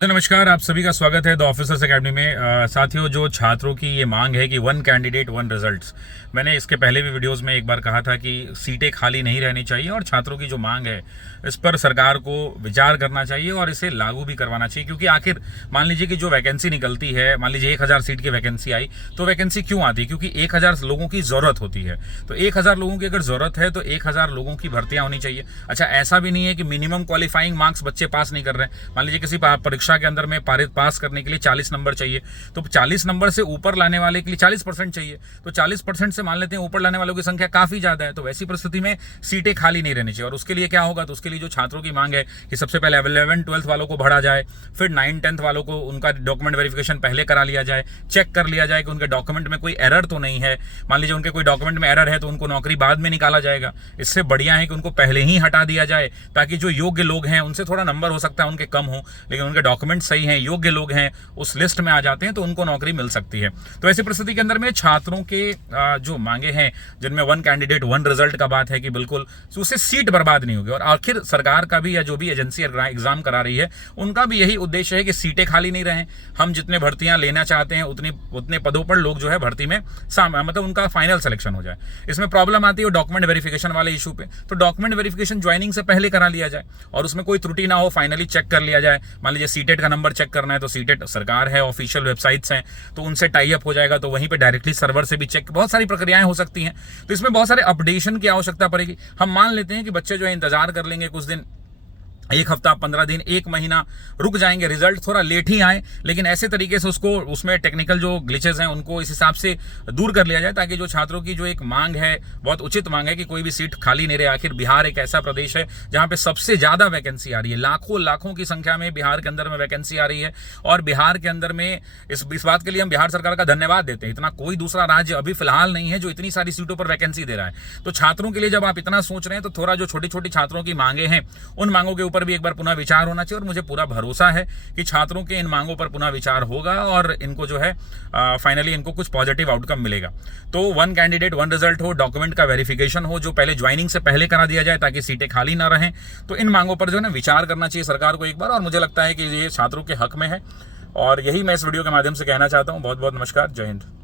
तो नमस्कार, आप सभी का स्वागत है द ऑफिसर्स एकेडमी में। साथियों, जो छात्रों की ये मांग है कि वन कैंडिडेट वन रिजल्ट्स, मैंने इसके पहले भी वीडियोस में एक बार कहा था कि सीटें खाली नहीं रहनी चाहिए और छात्रों की जो मांग है इस पर सरकार को विचार करना चाहिए और इसे लागू भी करवाना चाहिए। क्योंकि आखिर मान लीजिए कि जो वैकेंसी निकलती है, मान लीजिए 1000 सीट की वैकेंसी आई, तो वैकेंसी क्यों आती है? क्योंकि 1000 लोगों की जरूरत होती है। तो 1000 लोगों की अगर जरूरत है तो 1000 लोगों की भर्तियां होनी चाहिए। अच्छा, ऐसा भी नहीं है कि मिनिमम क्वालिफाइंग मार्क्स बच्चे पास नहीं कर रहे हैं। मान लीजिए किसी परीक्षा के अंदर में पास करने के लिए 40 नंबर चाहिए, तो 40 नंबर से ऊपर लाने वाले के लिए 40% चाहिए। तो 40% से मान लेते हैं ऊपर लाने वालों की संख्या काफी ज्यादा है, तो वैसी परिस्थिति में सीटें खाली नहीं रहनी चाहिए। और उसके लिए क्या होगा? तो उसके लिए जो छात्रों की मांग है कि सबसे पहले 11 12 वालों को भरा जाए, फिर 9 10 वालों को उनका डॉक्यूमेंट वेरिफिकेशन पहले करा लिया जाए, चेक कर लिया जाए कि उनके डॉक्यूमेंट में कोई एरर तो नहीं है। मान लीजिए उनके कोई डॉक्यूमेंट में एरर है तो उनको नौकरी बाद में निकाला जाएगा। इससे बढ़िया है कि उनको पहले ही हटा दिया जाए, ताकि जो योग्य लोग हैं उनसे थोड़ा नंबर हो सकता है उनके कम हो, लेकिन उनके डॉक्यूमेंट सही हैं, योग्य लोग हैं, उस लिस्ट में आ जाते हैं, तो उनको नौकरी मिल सकती है। तो ऐसी परिस्थिति के अंदर में छात्रों के जो मांगे हैं, जिनमें वन कैंडिडेट वन रिजल्ट का बात है कि बिल्कुल उससे सीट बर्बाद नहीं होगी। और आखिर सरकार का भी या जो भी एजेंसी एग्जाम करा रही है उनका भी यही उद्देश्य है कि सीटें खाली नहीं रहें। हम जितने भर्तियां लेना चाहते हैं उतने पदों पर लोग जो है भर्ती में मतलब उनका फाइनल सिलेक्शन हो जाए। इसमें प्रॉब्लम आती है डॉक्यूमेंट वेरिफिकेशन वाले इशू पे। तो डॉक्यूमेंट वेरिफिकेशन ज्वाइनिंग से पहले करा लिया जाए और उसमें कोई त्रुटि ना हो, फाइनली चेक कर लिया जाए। मान लीजिए सीटेट का नंबर चेक करना है तो सीटेट सरकार है, ऑफिशियल वेबसाइट्स हैं, तो उनसे टाई अप हो जाएगा, तो वहीं पे डायरेक्टली सर्वर से भी चेक, बहुत सारी प्रक्रियाएं हो सकती हैं। तो इसमें बहुत सारे अपडेशन की आवश्यकता पड़ेगी। हम मान लेते हैं कि बच्चे जो है इंतजार कर लेंगे कुछ दिन, एक हफ्ता, 15 दिन, एक महीना रुक जाएंगे, रिजल्ट थोड़ा लेट ही आए, लेकिन ऐसे तरीके से उसको उसमें टेक्निकल जो ग्लिचेस हैं उनको इस हिसाब से दूर कर लिया जाए, ताकि जो छात्रों की जो एक मांग है, बहुत उचित मांग है कि कोई भी सीट खाली नहीं रहे। आखिर बिहार एक ऐसा प्रदेश है जहां पे सबसे ज्यादा वैकेंसी आ रही है, लाखों लाखों की संख्या में बिहार के अंदर में वैकेंसी आ रही है। और बिहार के अंदर में इस बात के लिए हम बिहार सरकार का धन्यवाद देते हैं। इतना कोई दूसरा राज्य अभी फिलहाल नहीं है जो इतनी सारी सीटों पर वैकेंसी दे रहा है। तो छात्रों के लिए जब आप इतना सोच रहे हैं, तो थोड़ा जो छोटी छोटी छात्रों की मांगे हैं उन मांगों के ऊपर भी एक बार पुनः विचार होना चाहिए। और मुझे पूरा भरोसा है कि छात्रों के इन मांगों पर पुनः विचार होगा और इनको जो है फाइनली इनको कुछ पॉजिटिव आउटकम मिलेगा। तो वन कैंडिडेट वन रिजल्ट हो, डॉक्यूमेंट का वेरिफिकेशन हो जो पहले ज्वाइनिंग से पहले करा दिया जाए ताकि सीटें खाली ना रहें। तो इन मांगों पर जो है ना विचार करना चाहिए सरकार को एक बार, और मुझे लगता है कि ये छात्रों के हक में है। और यही मैं इस वीडियो के माध्यम से कहना चाहता हूं। बहुत बहुत नमस्कार, जय हिंद।